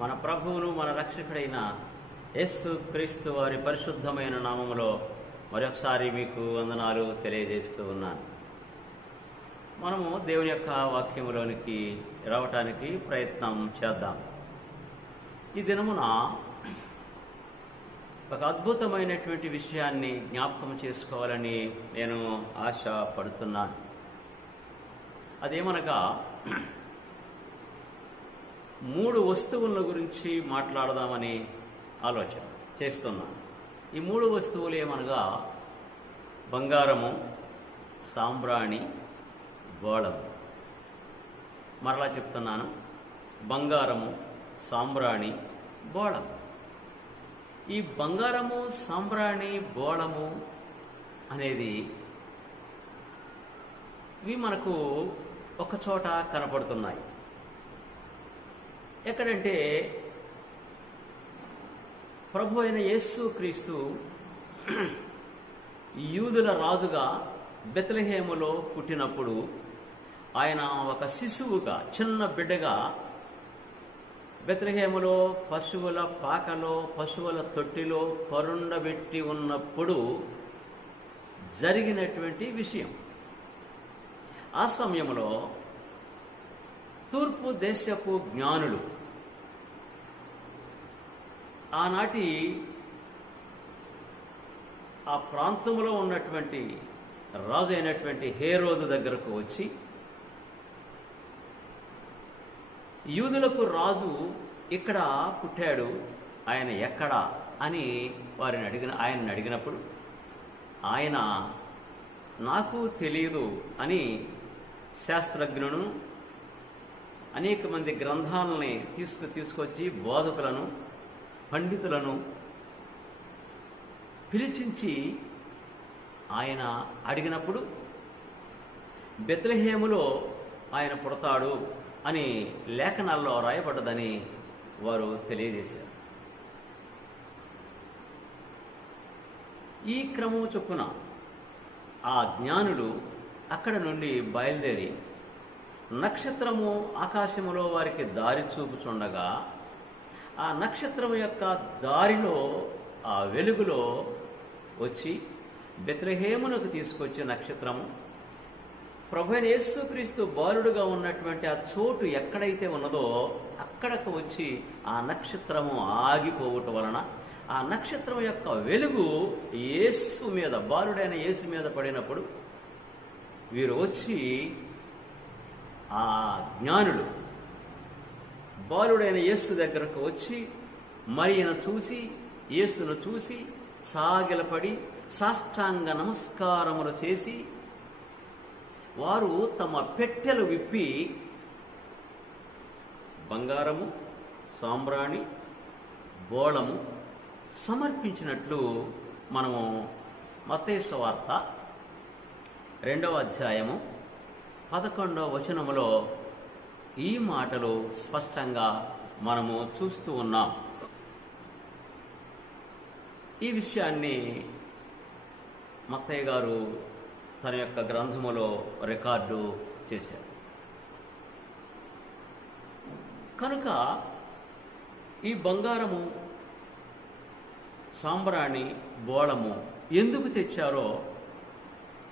మన ప్రభువును మన రక్షకుడైన యేసు క్రీస్తు వారి పరిశుద్ధమైన నామములో మరొకసారి మీకు వందనాలు తెలియజేస్తూ ఉన్నాను. మనము దేవుని యొక్క వాక్యములోనికి రావటానికి ప్రయత్నం చేద్దాం. ఈ దినమున ఒక అద్భుతమైనటువంటి విషయాన్ని జ్ఞాపకం చేసుకోవాలని నేను ఆశపడుతున్నాను. అదేమనగా 3 వస్తువుల గురించి మాట్లాడదామని ఆలోచన చేస్తున్నాను. ఈ 3 వస్తువులు ఏమనగా బంగారము, సాంబ్రాణి, బోళము. మరలా చెప్తున్నాను, బంగారము, సాంబ్రాణి, బోళము. ఈ బంగారము, సాంబ్రాణి, బోళము అనేది ఇవి మనకు ఒక చోట కనపడుతున్నాయి. ఎక్కడంటే ప్రభు అయిన యేసు క్రీస్తు యూదుల రాజుగా బెత్లెహేములో పుట్టినప్పుడు ఆయన ఒక శిశువుగా, చిన్న బిడ్డగా బెత్లెహేములో పశువుల పాకలో, పశువుల తొట్టిలో పరుండబెట్టి ఉన్నప్పుడు జరిగినటువంటి విషయం. ఆ సమయంలో తూర్పు దేశపు జ్ఞానులు, ఆనాటి ఆ ప్రాంతంలో ఉన్నటువంటి రాజు అయినటువంటి హేరోదు దగ్గరకు వచ్చి, యూదులకు రాజు ఇక్కడ పుట్టాడు, ఆయన ఎక్కడా అని ఆయనని అడిగినప్పుడు ఆయన నాకు తెలియదు అని శాస్త్రజ్ఞులను, అనేక మంది గ్రంథాలని తీసుకొచ్చి బోధకులను, పండితులను పిలిచించి ఆయన అడిగినప్పుడు బెత్లెహేములో ఆయన పుడతాడు అని లేఖనాల్లో రాయబడ్డదని వారు తెలియజేశారు. ఈ క్రమం చొప్పున ఆ జ్ఞానులు అక్కడ నుండి బయలుదేరి నక్షత్రము ఆకాశములో వారికి దారి చూపుచుండగా, ఆ నక్షత్రము యొక్క దారిలో, ఆ వెలుగులో వచ్చి బెత్లెహేమునకు తీసుకొచ్చే నక్షత్రము ప్రభువైన యేసుక్రీస్తు బాలుడుగా ఉన్నటువంటి ఆ చోటు ఎక్కడైతే ఉన్నదో అక్కడకు వచ్చి ఆ నక్షత్రము ఆగిపోవటం వలన ఆ నక్షత్రం యొక్క వెలుగు యేసు మీద, బాలుడైన యేసు మీద పడినప్పుడు వీరు వచ్చి, ఆ జ్ఞానులు బాలుడైన యేసు దగ్గరకు వచ్చి మరియను చూసి, యేసును చూసి సాగిలపడి సాష్టాంగ నమస్కారములు చేసి వారు తమ పెట్టెలు విప్పి బంగారము, సాంబ్రాణి, బోళము సమర్పించినట్లు మనము మత్తయి సువార్త 2వ అధ్యాయము 11వ వచనములో ఈ మాటలు స్పష్టంగా మనము చూస్తూ ఉన్నాం. ఈ విషయాన్ని మత్తయి గారు తన యొక్క గ్రంథములో రికార్డు చేశారు. కనుక ఈ బంగారము, సాంబ్రాణి, బోళము ఎందుకు తెచ్చారో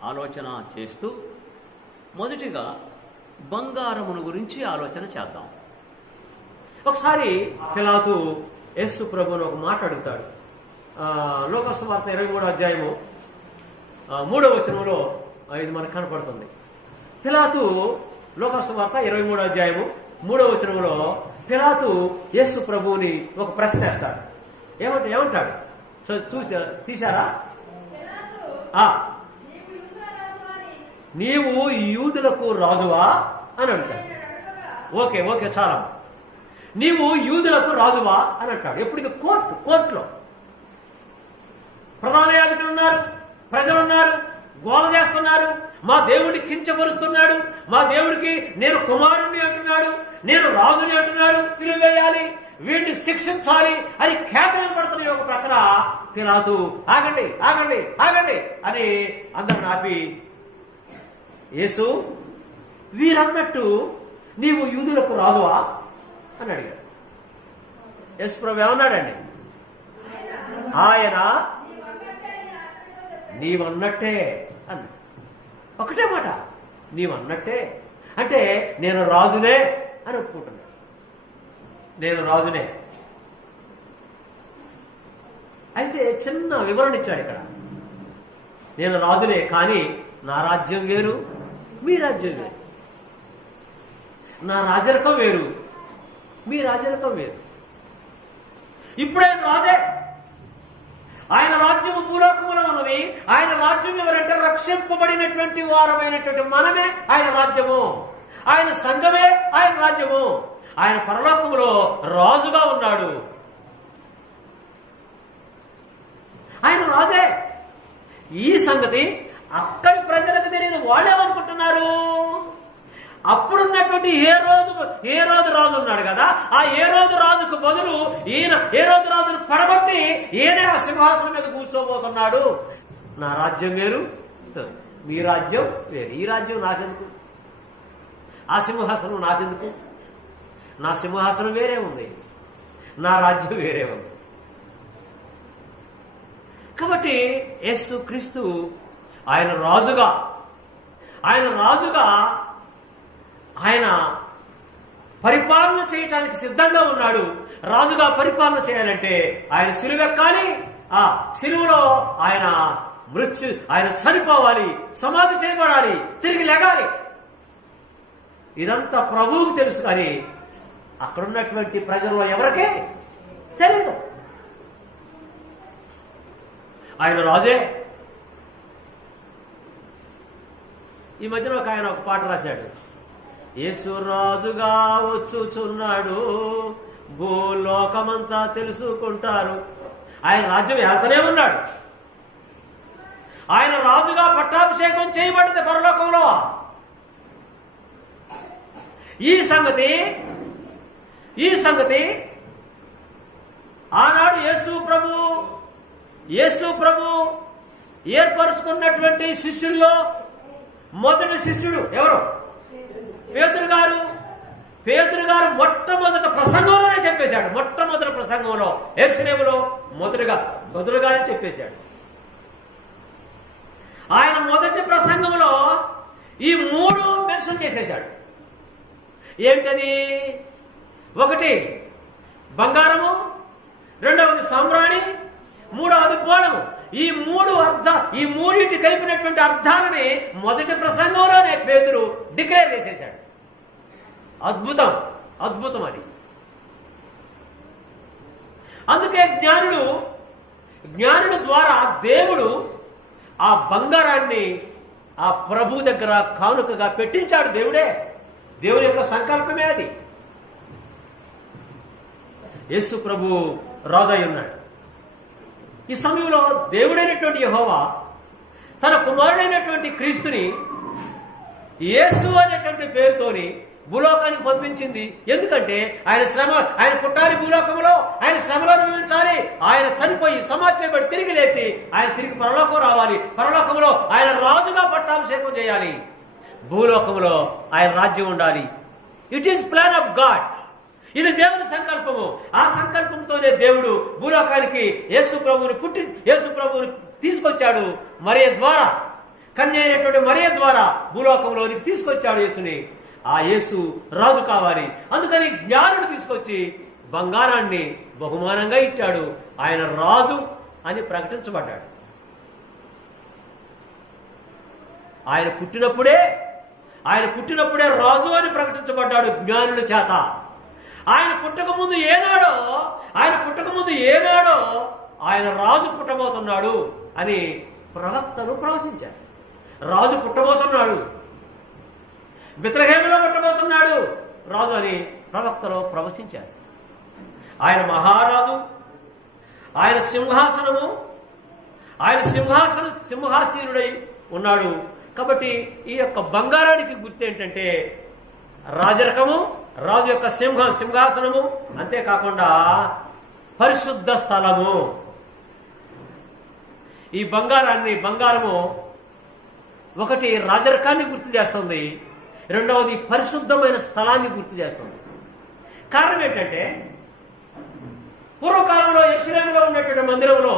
ఆలోచన చేస్తూ మొదటిగా బంగారమును గురించి ఆలోచన చేద్దాం. ఒకసారి పిలాతు యేసు ప్రభువును ఒక మాట అడుగుతాడు. లోకాసు వార్త 23వ అధ్యాయము 3వ వచనంలో ఇది మనకు కనపడుతుంది. పిలాతు లోకాసు వార్త 23వ అధ్యాయము 3వ వచనంలో పిలాతు యేసు ప్రభువుని ఒక ప్రశ్న వేస్తాడు. ఏమంటాడు? తీశారా? నీవు యూదులకు రాజువా అని అంటాడు. ఓకే చాలా. నీవు యూదులకు రాజువా అని అంటాడు. ఎప్పుడు? ఇది కోర్టులో ప్రధాన యాజకులు ఉన్నారు, ప్రజలున్నారు, గోల చేస్తున్నారు, మా దేవుడిని కించపరుస్తున్నాడు, మా దేవుడికి నేను కుమారుణ్ణి అంటున్నాడు, నేను రాజుని అంటున్నాడు, సిలువ వేయాలి, వీడిని శిక్షించాలి అని కేకలు పడుతున్నాయి. ఒక ప్రక్కన పిలాతు ఆగండి ఆగండి ఆగండి అని అందరిని ఆపి, యేసు వీరన్నట్టు నీవు యూదులకు రాజువా అని అడిగాడు. యేసు ప్రభు ఏమన్నాడండి? ఆయన నీవన్నట్టే అన్న. ఒకటే మాట, నీవన్నట్టే. అంటే నేను రాజునే అని ఒప్పుకుంటున్నాను. నేను రాజునే. అయితే చిన్న వివరణ ఇచ్చాడు ఇక్కడ. నేను రాజునే, కానీ నా రాజ్యం వేరు, మీ రాజ్యం వేరు. నా రాజరకం వేరు, మీ రాజరకం వేరు. ఇప్పుడు ఆయన రాజే. ఆయన రాజ్యము భూలోకములో ఉన్నది. ఆయన రాజ్యం ఎవరంటే రక్షింపబడినటువంటి వారమైనటువంటి మనమే ఆయన రాజ్యము. ఆయన సంఘమే ఆయన రాజ్యము. ఆయన పరలోకములో రాజుగా ఉన్నాడు. ఆయన రాజే. ఈ సంగతి అక్కడి ప్రజలకు తెలియదు. వాళ్ళు ఏమనుకుంటున్నారు? అప్పుడున్నటువంటి హేరోదు రాజు ఉన్నాడు కదా, ఆ హేరోదు రాజుకు బదులు ఈయన హేరోదు రాజును పడగొట్టి ఈయనే ఆ సింహాసనం మీద కూర్చోబోతున్నాడు. నా రాజ్యం వేరు, మీ రాజ్యం వేరు. ఈ రాజ్యం నాకెందుకు? ఆ సింహాసనం నాకెందుకు? నా సింహాసనం వేరే ఉంది, నా రాజ్యం వేరే ఉంది. కాబట్టి యేసు క్రీస్తు ఆయన రాజుగా ఆయన పరిపాలన చేయటానికి సిద్ధంగా ఉన్నాడు. రాజుగా పరిపాలన చేయాలంటే ఆయన సిలువెక్కాలి. ఆ సిలువలో ఆయన చనిపోవాలి, సమాధి చేయబడాలి, తిరిగి లెగాలి. ఇదంతా ప్రభువుకు తెలుసు, కానీ అక్కడున్నటువంటి ప్రజల్లో ఎవరికే తెలియదు. ఆయన రాజే. ఈ మధ్యన ఆయన ఒక పాట రాశాడు. యేసు రాజుగా వచ్చుచున్నాడు, భూలోకమంతా తెలుసుకుంటారు. ఆయన రాజ్యం వెళ్తూనే ఉన్నాడు. ఆయన రాజుగా పట్టాభిషేకం చేయబడింది పరలోకంలో. ఈ సంగతి ఆనాడు యేసు ప్రభు ఏర్పరుచుకున్నటువంటి శిష్యుల్లో మొదటి శిష్యుడు ఎవరు? పేతురు గారు మొట్టమొదటి ప్రసంగంలోనే చెప్పేశాడు. మొట్టమొదటి ప్రసంగంలో యెరూషలేములో మొదలుగానే చెప్పేశాడు. ఆయన మొదటి ప్రసంగంలో ఈ 3 మెన్షన్ చేసేశాడు. ఏంటది? ఒకటి బంగారము, రెండవది సాంబ్రాణి, మూడవది పోలము. ఈ మూడింటి కలిపినటువంటి అర్థాలని మొదటి ప్రసంగంలోనే పేతురు డిక్లేర్ చేసేశాడు. అద్భుతం అది. అందుకే జ్ఞానుడు ద్వారా దేవుడు ఆ బంగారాన్ని ఆ ప్రభు దగ్గర కానుకగా పెట్టించాడు. దేవుని యొక్క సంకల్పమే అది. యేసు ప్రభు రాజు అయి ఉన్నాడు. ఈ సమయంలో దేవుడైనటువంటి యెహోవా తన కుమారుడైనటువంటి క్రీస్తుని యేసు అనేటువంటి పేరుతోని భూలోకానికి పంపించింది. ఎందుకంటే ఆయన పుట్టాలి భూలోకంలో, ఆయన శ్రమలో అనుభవించాలి, ఆయన చనిపోయి సమాధి చేయబడి తిరిగి లేచి ఆయన తిరిగి పరలోకం రావాలి, పరలోకంలో ఆయన రాజుగా పట్టాభిషేకం చేయాలి, భూలోకంలో ఆయన రాజ్యం ఉండాలి. It is plan of God. ఇది దేవుని సంకల్పము. ఆ సంకల్పంతోనే దేవుడు భూలోకానికి యేసు ప్రభువుని తీసుకొచ్చాడు. మరియ ద్వారా, కన్య అయినటువంటి మరియ ద్వారా భూలోకంలోనికి తీసుకొచ్చాడు యేసుని. ఆ యేసు రాజు కావాలి. అందుకని జ్ఞానుడు తీసుకొచ్చి బంగారాన్ని బహుమానంగా ఇచ్చాడు. ఆయన రాజు అని ప్రకటించబడ్డాడు. ఆయన పుట్టినప్పుడే రాజు అని ప్రకటించబడ్డాడు జ్ఞానుల చేత. ఆయన పుట్టక ముందు ఏనాడో ఆయన రాజు పుట్టబోతున్నాడు అని ప్రవక్తలు ప్రవచించారు. రాజు పుట్టబోతున్నాడు, బెత్లెహేములో పుట్టబోతున్నాడు రాజు అని ప్రవక్తలు ప్రవచించారు. ఆయన మహారాజు, ఆయన సింహాసీనుడై ఉన్నాడు. కాబట్టి ఈ యొక్క బంగారానికి గుర్తు ఏంటంటే రాజరకము, రాజు యొక్క సింహాసనము, అంతేకాకుండా పరిశుద్ధ స్థలము. ఈ బంగారము ఒకటి రాజరకాన్ని గుర్తు చేస్తుంది, రెండవది పరిశుద్ధమైన స్థలాన్ని గుర్తు చేస్తుంది. కారణం ఏంటంటే పూర్వకాలంలో యెరూషలేములో ఉన్నటువంటి మందిరంలో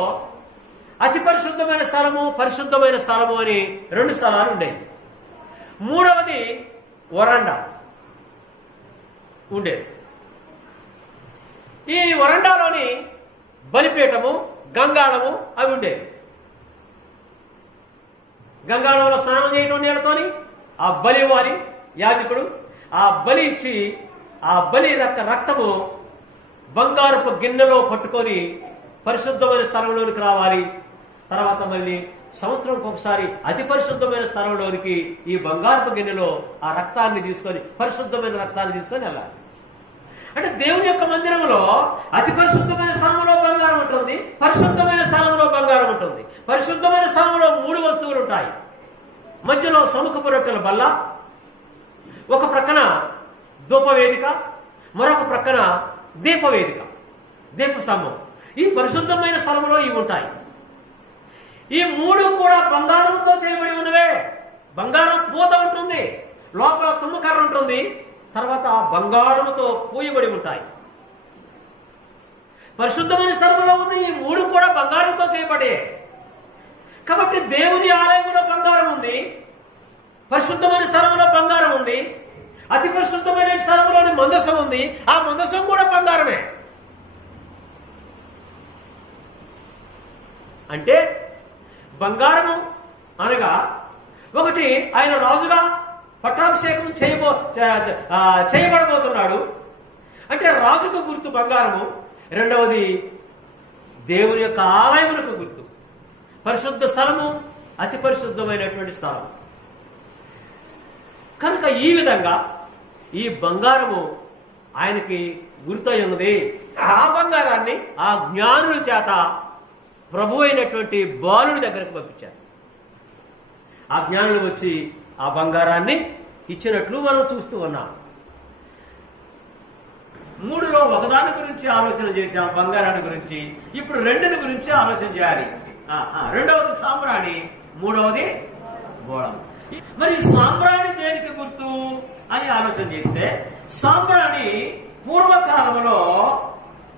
అతి పరిశుద్ధమైన స్థలము, పరిశుద్ధమైన స్థలము అని 2 స్థలాలు ఉండేవి. మూడవది వరండా ఉండేది. ఈ వరండాలోని బలిపీఠము, గంగాళము అవి ఉండేవి. గంగాళంలో స్నానం చేయటం నీళ్ళతోని ఆ బలి ఇవ్వాలి యాజకుడు. ఆ బలి ఇచ్చి ఆ బలి రక్తము బంగారపు గిన్నెలో పట్టుకొని పరిశుద్ధమైన స్థలంలోనికి రావాలి. తర్వాత మళ్ళీ సంవత్సరంకి ఒకసారి అతి పరిశుద్ధమైన స్థలంలోనికి ఈ బంగారపు గిన్నెలో ఆ రక్తాన్ని తీసుకొని, పరిశుద్ధమైన రక్తాన్ని తీసుకొని వెళ్ళాలి. అంటే దేవుని యొక్క మందిరంలో అతి పరిశుద్ధమైన స్థలంలో బంగారం ఉంటుంది, పరిశుద్ధమైన స్థలంలో బంగారం ఉంటుంది. పరిశుద్ధమైన స్థలంలో 3 వస్తువులు ఉంటాయి. మధ్యలో సముఖపు రొట్టెల బల్ల, ఒక ప్రక్కన ధూపవేదిక, మరొక ప్రక్కన దీపవేదిక, దీపస్తంభం. ఈ పరిశుద్ధమైన స్థలంలో ఇవి ఉంటాయి. ఈ 3 కూడా బంగారంతో చేయబడి ఉన్నవే. బంగారం పూత ఉంటుంది, లోపల తుమ్మకర్ర ఉంటుంది, తర్వాత బంగారముతో పూయబడి ఉంటాయి. పరిశుద్ధమైన స్థలంలో ఉన్న ఈ 3 కూడా బంగారంతో చేయబడే. కాబట్టి దేవుని ఆలయంలో బంగారం ఉంది, పరిశుద్ధమైన స్థలంలో బంగారం ఉంది, అతి పరిశుద్ధమైన స్థలంలోని మందసం ఉంది, ఆ మందసం కూడా బంగారమే. అంటే బంగారము అనగా ఒకటి ఆయన రాజుగా పట్టాభిషేకం చేయబడబోతున్నాడు అంటే రాజుకు గుర్తు బంగారము. రెండవది దేవుని యొక్క ఆలయములకు గుర్తు, పరిశుద్ధ స్థలము, అతి పరిశుద్ధమైనటువంటి స్థలం. కనుక ఈ విధంగా ఈ బంగారము ఆయనకి గుర్తై ఉన్నది. ఆ బంగారాన్ని ఆ జ్ఞానుల చేత ప్రభు అయినటువంటి బాలుడి దగ్గరకు పంపించారు. ఆ జ్ఞానులు వచ్చి ఆ బంగారాన్ని ఇచ్చినట్లు మనం చూస్తూ ఉన్నాం. 3లో ఒకదాని గురించి ఆలోచన చేశాం, బంగారాన్ని గురించి. ఇప్పుడు 2ని గురించి ఆలోచన చేయాలి. రెండవది సాంబ్రాణి, మూడవది బోళం. మరి సాంబ్రాణి దేనికి గుర్తు అని ఆలోచన చేస్తే, సాంబ్రాణి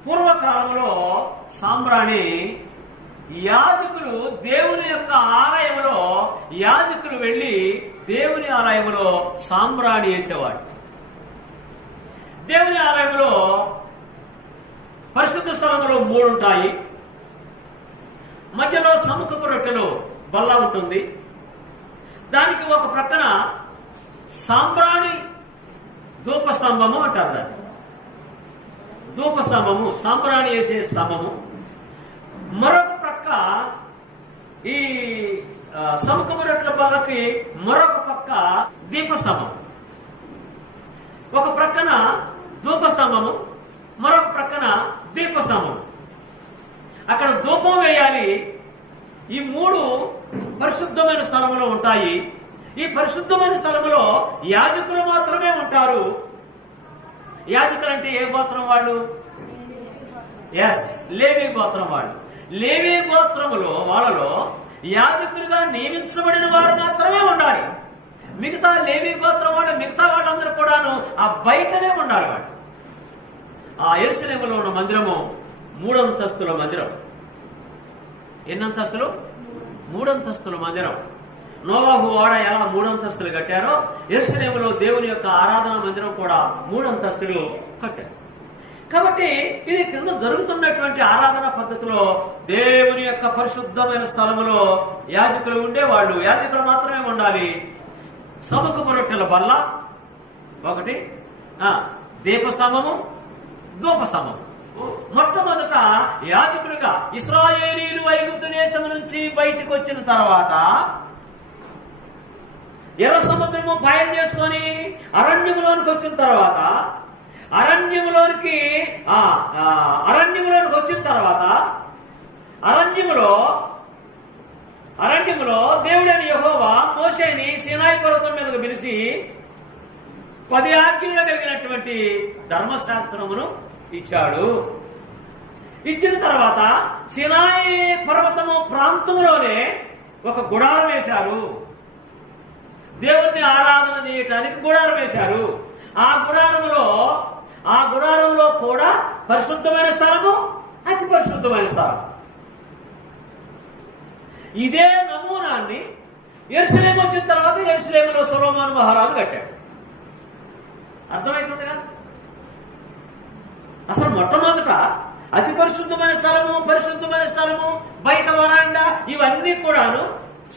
పూర్వకాలంలో సాంబ్రాణి యాజకులు దేవుని యొక్క ఆలయంలో యాజకులు వెళ్ళి దేవుని ఆలయంలో సాంబ్రాణి వేసేవాడు. దేవుని ఆలయంలో పరిశుద్ధ స్థలంలో 3 ఉంటాయి. మధ్యలో సముఖపు రొట్టెలో బల్ల ఉంటుంది. దానికి ఒక ప్రక్కన సాంబ్రాణి ధూపస్తంభము అంటారు. దాన్ని ధూపస్తంభము, సాంబ్రాణి వేసే స్తంభము. మరొక ప్రక్క ఈ సముఖపు రొట్టెల బల్లకి మరొక పక్క దీపస్తంభం. ఒక ప్రక్కన ధూపస్తంభము, మరొక ప్రక్కన దీపస్తంభం. అక్కడ ధూపం వేయాలి. ఈ 3 పరిశుద్ధమైన స్థలంలో ఉంటాయి. ఈ పరిశుద్ధమైన స్థలంలో యాజకులు మాత్రమే ఉంటారు. యాజకులు అంటే ఏ గోత్రం వాళ్ళు? లేవీ గోత్రం వాళ్ళు. లేవీ గోత్రములో వాళ్ళలో యాజకులుగా నియమించబడిన వారు మాత్రమే ఉండాలి. మిగతా లేవీ గోత్రం వాళ్ళు, మిగతా వాళ్ళందరూ కూడాను ఆ బయటనే ఉండాలి. వాళ్ళు ఆ యెరూషలేములో ఉన్న మందిరము 3 అంతస్తుల మందిరం. ఎన్ని అంతస్తులు? 3 అంతస్తుల మందిరం. నోవాహు వాడ ఎలా 3 అంతస్తులు కట్టారో, యెరూషలేములో దేవుని యొక్క ఆరాధన మందిరం కూడా 3 అంతస్తులు కట్టారు. కాబట్టి ఇది కింద జరుగుతున్నటువంటి ఆరాధన పద్ధతిలో దేవుని యొక్క పరిశుద్ధమైన స్థలములో యాజకులు ఉండేవాళ్ళు. యాజకులు మాత్రమే ఉండాలి. సముఖపు రొట్టెల బల్ల ఒకటి, దీపస్తంభము, ధూపస్తంభము. మొట్టమొదట యాజకుడిగా ఇశ్రాయేలీయులు ఐగుప్తు దేశం నుంచి బయటకు వచ్చిన తర్వాత ఎర్ర సముద్రము పాయం చేసుకొని అరణ్యములోనికి వచ్చిన తర్వాత, అరణ్యములోనికి వచ్చిన తర్వాత అరణ్యములో దేవుడైన యెహోవా మోషేని సీనాయి పర్వతం మీదకు పిలిచి 10 ఆజ్ఞలు కలిగినటువంటి ధర్మశాస్త్రమును ఇచ్చాడు. ఇచ్చిన తర్వాత సీనాయి పర్వతము ప్రాంతంలోనే ఒక గుడారం వేశారు. దేవుణ్ణి ఆరాధన చేయటానికి గుడారం వేశారు. ఆ గుడారంలో కూడా పరిశుద్ధమైన స్థలము, అతి పరిశుద్ధమైన స్థలం. ఇదే నమూనాన్ని యెరూషలేము వచ్చిన తర్వాత యెరూషలేములో సొలొమోను మహారాజు కట్టాడు. అర్థమవుతుంది కదా? అసలు మొట్టమొదట అతి పరిశుద్ధమైన స్థలము, బయట వరాండా ఇవన్నీ కూడాను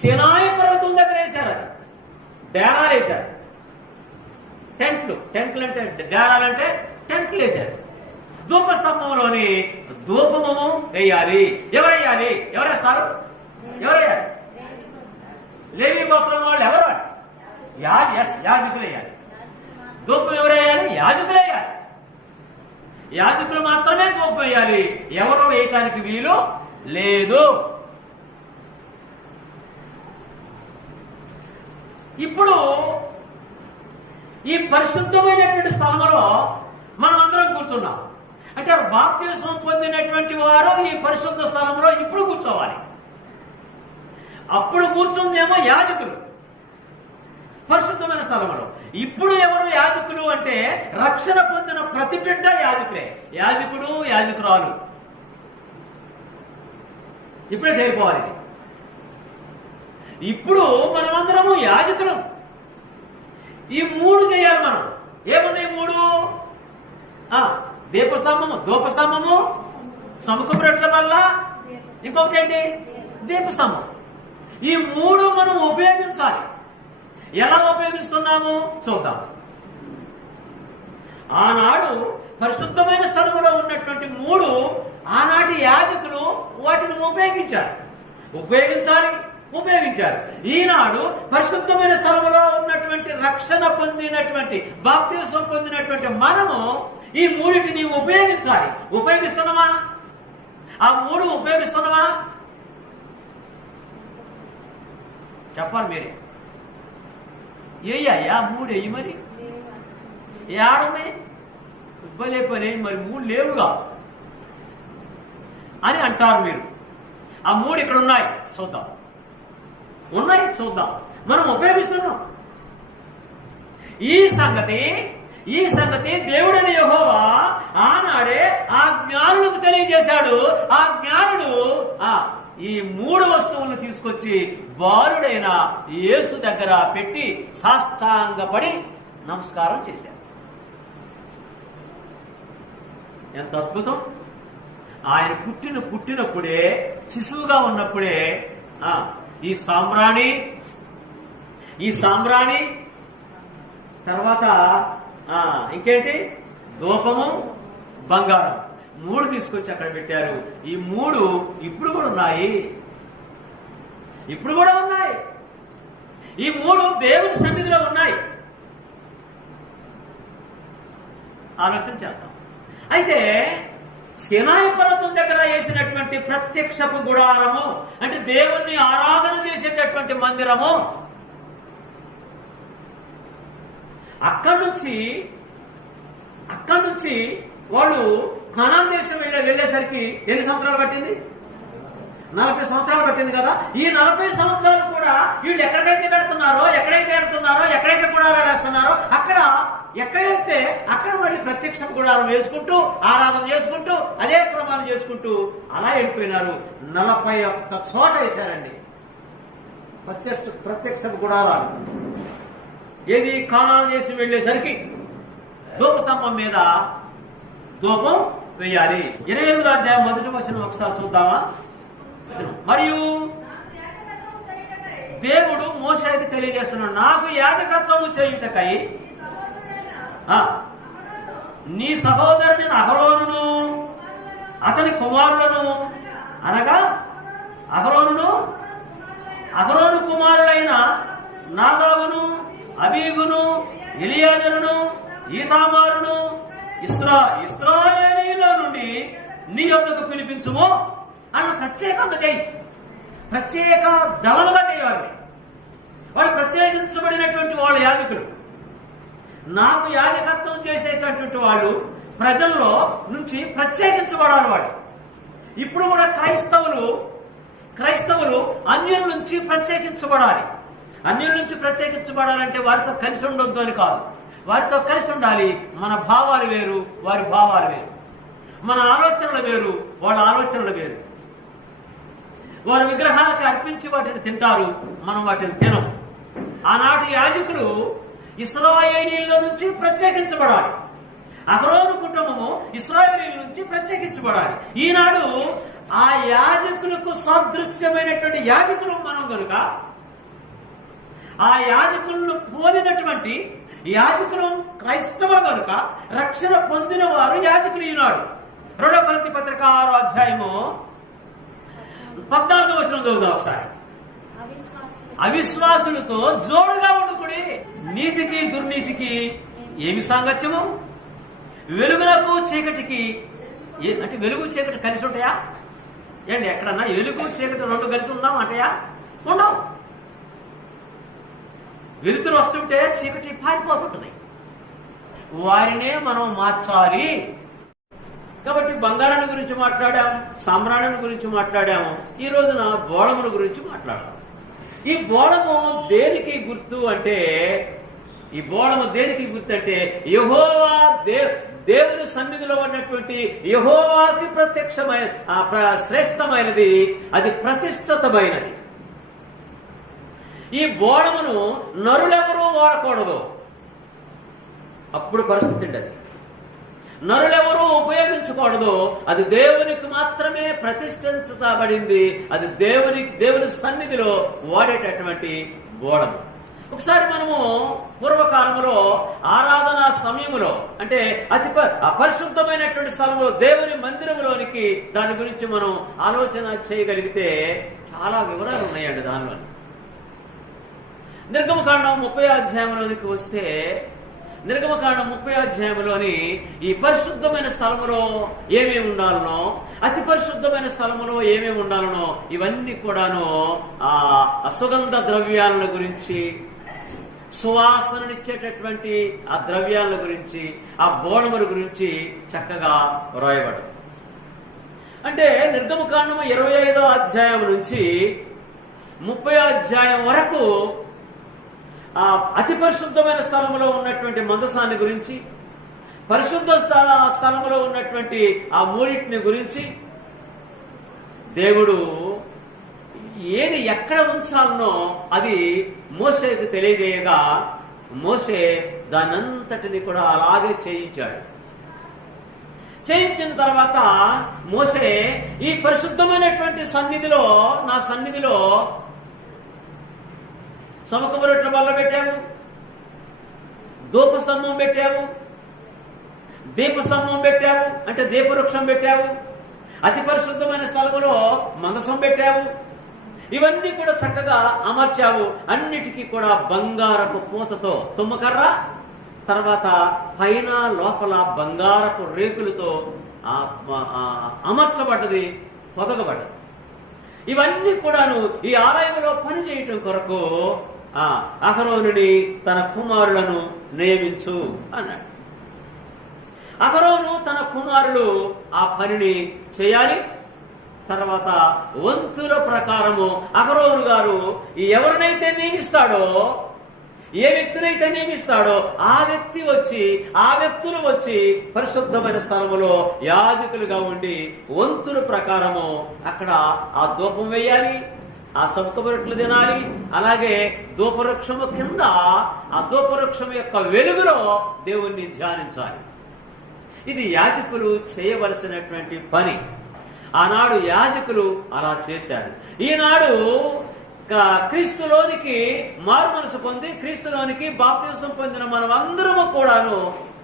సినాయి పర్వతం దగ్గర వేశారు. అది డేరాలు వేశారు. టెంట్లు అంటే డేరాలంటే టెంట్లు వేశారు. ధూపస్తంభంలోని ధూపము వేయాలి. ఎవరేస్తారు? ఎవరయ్యాలి? లేవీ గోత్రం వాళ్ళు ఎవరు? యాజకులు వేయాలి. ధూపం ఎవరేయాలి? యాజకులు వేయాలి. యాజకులు మాత్రమే ధూపం వేయాలి. ఎవరు వేయటానికి వీలు లేదు. ఇప్పుడు ఈ పరిశుద్ధమైనటువంటి స్థలంలో మనం అందరం కూర్చున్నాం. అంటే బాప్తిస్మం పొందినటువంటి వారు ఈ పరిశుద్ధ స్థలంలో ఇప్పుడు కూర్చోవాలి. అప్పుడు కూర్చుందేమో యాజకులు పరిశుద్ధమైన స్థలంలో. ఇప్పుడు ఎవరు యాజకులు అంటే రక్షణ పొందిన ప్రతి బిడ్డ యాజకులే. యాజకుడు, యాజకురాలు ఇప్పుడే తేలిపోవాలి. ఇప్పుడు మనమందరము యాజకులం. ఈ 3 చేయాలి మనం. ఏమున్నాయి 3? ధూపస్తంభము, సముఖపు రొట్టెల వల్ల, ఇంకొకటి ఏంటి? దీపస్తంభం. ఈ 3 మనం ఉపయోగించాలి. ఎలా ఉపయోగిస్తున్నాము చూద్దాం. ఆనాడు పరిశుద్ధమైన స్థలంలో ఉన్నటువంటి 3 ఆనాటి యాజకులు వాటిని ఉపయోగించాలి. ఈనాడు పరిశుద్ధమైన స్థలంలో ఉన్నటువంటి రక్షణ పొందినటువంటి బాప్తిస్మం పొందినటువంటి మనము ఈ 3టిని ఉపయోగించాలి. ఉపయోగిస్తున్నామా? ఆ 3 ఉపయోగిస్తున్నామా? చెప్పాలి మీరే. ఏయ్యా 3 వెయ్యి మరి ఏడున్నాయి? ఇవ్వలేపని మరి 3 లేవుగా అని అంటారు మీరు. ఆ 3 ఇక్కడ ఉన్నాయి, చూద్దాం. మనం ఉపయోగిస్తున్నాం. ఈ సంగతి దేవుడైన యెహోవా ఆనాడే ఆ జ్ఞానులకు తెలియజేశాడు. ఆ జ్ఞానుడు ఈ 3 వస్తువులను తీసుకొచ్చి బాలుడైన యేసు దగ్గర పెట్టి సాష్టాంగపడి నమస్కారం చేశాడు. ఎంత అద్భుతం! ఆయన పుట్టినప్పుడే, శిశువుగా ఉన్నప్పుడే ఈ సాంబ్రాణి తర్వాత ఇంకేంటి? ధూపము, బంగారం 3 తీసుకొచ్చి అక్కడ పెట్టారు. ఈ 3 ఇప్పుడు కూడా ఉన్నాయి. ఈ 3 దేవుని సన్నిధిలో ఉన్నాయి. ఆలోచన చేద్దాం. అయితే సినాయి పర్వతం దగ్గర వేసినటువంటి ప్రత్యక్షపు గుడారము అంటే దేవుణ్ణి ఆరాధన చేసేటటువంటి మందిరము, అక్కడి నుంచి వాళ్ళు కనాన్ దేశం వెళ్ళేసరికి ఎన్ని సంవత్సరాలు పట్టింది? 40 సంవత్సరాలు పట్టింది కదా. ఈ 40 సంవత్సరాలు కూడా వీళ్ళు ఎక్కడైతే గుడారాలు వేస్తున్నారో అక్కడ మళ్ళీ ప్రత్యక్ష గుడారం వేసుకుంటూ ఆరాధన చేసుకుంటూ అదే క్రమాలు చేసుకుంటూ అలా వెళ్ళిపోయినారు. 41 చోట వేశారండి ప్రత్యక్ష గుడారాలు. ఏది? కానాను దేశం వెళ్ళేసరికి ధూపస్తంభం మీద ధూపం వేయాలి. 28వ అధ్యాయం 1వ వచనం ఒకసారి చూద్దామా? మరియు దేవుడు మోషేకి తెలియజేస్తున్నాడు, నాకు యాజకత్వము చేయుటకై నీ సహోదరుని అహరోనును అతని కుమారులను అనగా అహరోను కుమారులైన నాదాబును, అబీబును, ఎలియాజరును, ఈతామారును ఇశ్రాయేలీల నుండి నీ యొద్దకు పిలిపించుము అని ప్రత్యేక దళముగా చేయాలి. వాడు ప్రత్యేకించబడినటువంటి వాళ్ళు యాజకులు. నాకు యాజకత్వం చేసేటటువంటి వాళ్ళు ప్రజల్లో నుంచి ప్రత్యేకించబడాలి. వాడు ఇప్పుడు కూడా క్రైస్తవులు అన్యుల నుంచి ప్రత్యేకించబడాలి. అన్యుల నుంచి ప్రత్యేకించబడాలంటే వారితో కలిసి ఉండొద్దు అని కాదు. వారితో కలిసి ఉండాలి. మన భావాలు వేరు, వారి భావాలు వేరు. మన ఆలోచనలు వేరు, వాళ్ళ ఆలోచనలు వేరు. వారు విగ్రహాలకు అర్పించి వాటిని తింటారు, మనం వాటిని తినం. ఆనాటి యాజకులు ఇశ్రాయేలీయుల నుంచి ప్రత్యేకించబడాలి. అహరోను కుటుంబము ఇశ్రాయేలీయుల నుంచి ప్రత్యేకించబడాలి. ఈనాడు ఆ యాజకులకు సాదృశ్యమైనటువంటి యాజకులు మనం కనుక ఆ యాజకులను పోలినటువంటి యాజకులు క్రైస్తవులు కనుక రక్షణ పొందిన వారు యాజకులు. ఈనాడు 2 కొరింథీ పత్రిక 6వ అధ్యాయము 14వ వచనం చదువుదాం ఒకసారి. అవిశ్వాసులతో జోడుగా ఉండుకుడి, నీతికి దుర్నీతికి ఏమి సాంగత్యము? వెలుగులకు చీకటికి అంటే వెలుగు చీకటి కలిసి ఉంటాయా ఏంటి? ఎక్కడన్నా వెలుగు చీకటి 2 కలిసి ఉందాం అంటయా? ఉండవు. వెలుతురు వస్తుంటే చీకటి పారిపోతుంటుంది. వారినే మనం మార్చాలి. కాబట్టి బంగారాన్ని గురించి మాట్లాడాము, సామ్రాణిని గురించి మాట్లాడాము. ఈ రోజున బోళముల గురించి మాట్లాడాము. ఈ బోళము దేనికి గుర్తు అంటే, ఈ బోళము దేనికి గుర్తు అంటే యెహోవా దేవుని సన్నిధిలో ఉన్నటువంటి యెహోవాకి ప్రత్యక్షమైన శ్రేష్టమైనది, అది ప్రతిష్ఠితమైనది. ఈ బోళమును నరులెవరూ వాడకూడదు. అప్పుడు పరిస్థితి అండి. అది నరులెవరూ ఉపయోగించకూడదు. అది దేవునికి మాత్రమే ప్రతిష్ఠించబడింది. అది దేవుని సన్నిధిలో వాడేటటువంటి బోళము. ఒకసారి మనము పూర్వకాలంలో ఆరాధన సమయంలో అంటే అతి అపరిశుద్ధమైనటువంటి స్థలంలో దేవుని మందిరంలోనికి దాని గురించి మనం ఆలోచన చేయగలిగితే చాలా వివరాలు ఉన్నాయండి దానిలో. నిర్గమకాండం 30వ అధ్యాయంలోనికి వస్తే, నిర్గమకాండం 30వ అధ్యాయంలోని ఈ పరిశుద్ధమైన స్థలములో ఏమేమి ఉండాలనో, అతి పరిశుద్ధమైన స్థలములో ఏమేమి ఉండాలనో ఇవన్నీ కూడాను ఆ సుగంధ ద్రవ్యాల గురించి, సువాసననిచ్చేటటువంటి ఆ ద్రవ్యాల గురించి, ఆ బోళముల గురించి చక్కగా వ్రాయబడింది. అంటే నిర్గమకాండం 25వ అధ్యాయం నుంచి 30వ అధ్యాయం వరకు అతి పరిశుద్ధమైన స్థలంలో ఉన్నటువంటి మందసాన్ని గురించి, పరిశుద్ధ స్థలంలో ఉన్నటువంటి ఆ మూడింటిని గురించి దేవుడు ఏది ఎక్కడ ఉంచాలనో అది మోషేకు తెలియజేయగా, మోషే దానంతటిని కూడా అలాగే చేయించాడు. చేయించిన తర్వాత మోషే ఈ పరిశుద్ధమైనటువంటి సన్నిధిలో, నా సన్నిధిలో సముఖపు రొట్టెల బల్ల పెట్టావు, ధూపస్తంభం పెట్టావు, దీపస్తంభం పెట్టావు అంటే దీపవృక్షం పెట్టావు, అతి పరిశుద్ధమైన స్థలములో మందసం పెట్టావు. ఇవన్నీ కూడా చక్కగా అమర్చావు. అన్నిటికీ కూడా బంగారపు పూతతో తుమ్మకర్ర, తర్వాత పైన లోపల బంగారపు రేకులతో అమర్చబడ్డది, పొదగబడ్డది. ఇవన్నీ కూడాను ఈ ఆలయంలో పనిచేయటం కొరకు అహరోనుని తన కుమారులను నియమించు అన్నాడు. అహరోను తన కుమారులు ఆ పనిని చేయాలి. తర్వాత వంతుల ప్రకారము అహరోను గారు ఎవరినైతే నియమిస్తాడో, ఏ వ్యక్తినైతే నియమిస్తాడో ఆ వ్యక్తులు వచ్చి పరిశుద్ధమైన స్థలములో యాజకులుగా ఉండి వంతుల ప్రకారము అక్కడ ఆ ధూపం వేయాలి, ఆ సముఖపు రొట్టెలు తినాలి. అలాగే ధూపవృక్షము కింద ఆ ధూపవృక్షం యొక్క వెలుగులో దేవుణ్ణి ధ్యానించాలి. ఇది యాజకులు చేయవలసినటువంటి పని. ఆనాడు యాజకులు అలా చేశారు. ఈనాడు క్రీస్తులోనికి మారు మనసు పొంది క్రీస్తులోనికి బాప్తిసం పొందిన మనం అందరము కూడాను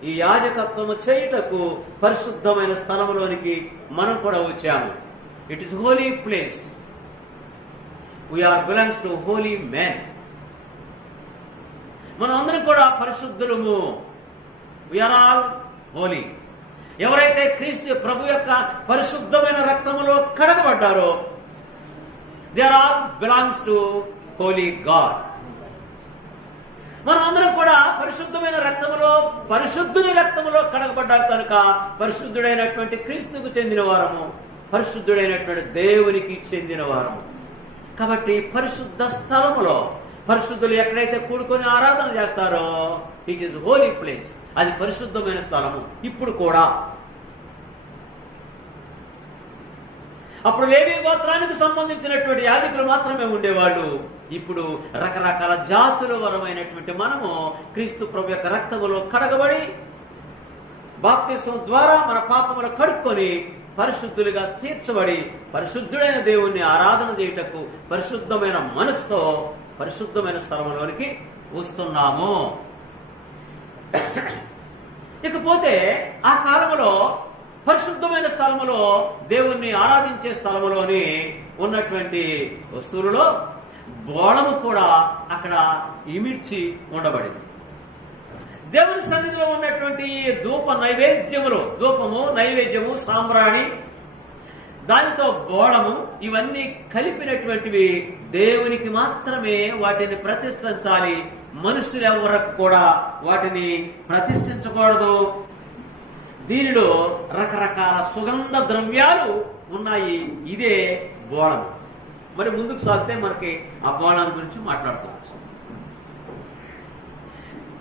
ఈ యాజకత్వము చేయుటకు పరిశుద్ధమైన స్థలములోనికి మనం కూడా వచ్చాము. It is holy place. We are belongs to holy men. మనం అందరం కూడా పరిశుద్ధులము. We are all Holi. ఎవరైతే క్రీస్తు ప్రభు యొక్క పరిశుద్ధమైన రక్తములో కడగబడ్డారో they are all belongs to holy God. మనం అందరం కూడా పరిశుద్ధమైన రక్తములో, పరిశుద్ధుని రక్తములో కడగబడ్డారు కనుక పరిశుద్ధుడైనటువంటి క్రీస్తుకు చెందిన వారము, పరిశుద్ధుడైనటువంటి దేవునికి చెందిన వారము. కాబట్టి పరిశుద్ధ స్థలములో పరిశుద్ధులు ఎక్కడైతే కూడుకొని ఆరాధన చేస్తారో ఇట్ ఈస్ హోలీ ప్లేస్. అది పరిశుద్ధమైన స్థలము. ఇప్పుడు కూడా అప్పుడు లేవీ గోత్రానికి సంబంధించినటువంటి యాజకులు మాత్రమే ఉండేవాళ్ళు. ఇప్పుడు రకరకాల జాతుల వరమైనటువంటి మనము క్రీస్తు ప్రభు యొక్క రక్తములో కడగబడి బాప్తిసం ద్వారా మన పాపములు కడుక్కొని పరిశుద్ధులుగా తీర్చబడి పరిశుద్ధుడైన దేవుణ్ణి ఆరాధన చేయుటకు పరిశుద్ధమైన మనసుతో పరిశుద్ధమైన స్థలంలోనికి వస్తున్నాము. ఇకపోతే ఆ కాలంలో పరిశుద్ధమైన స్థలములో దేవుణ్ణి ఆరాధించే స్థలములోని ఉన్నటువంటి వస్తువులలో బోళము కూడా అక్కడ ఇమిడ్చి ఉండబడింది. దేవుని సన్నిధిలో ఉన్నటువంటి ధూపము నైవేద్యము సాంబ్రాణి దానితో బోళము ఇవన్నీ కలిపినటువంటివి దేవునికి మాత్రమే వాటిని ప్రతిష్ఠించాలి. మనుషులు ఎవరకు కూడా వాటిని ప్రతిష్ఠించకూడదు. దీనిలో రకరకాల సుగంధ ద్రవ్యాలు ఉన్నాయి. ఇదే బోళము. మరి ముందుకు సాగితే మనకి ఆ బోళం గురించి మాట్లాడుకోవచ్చు.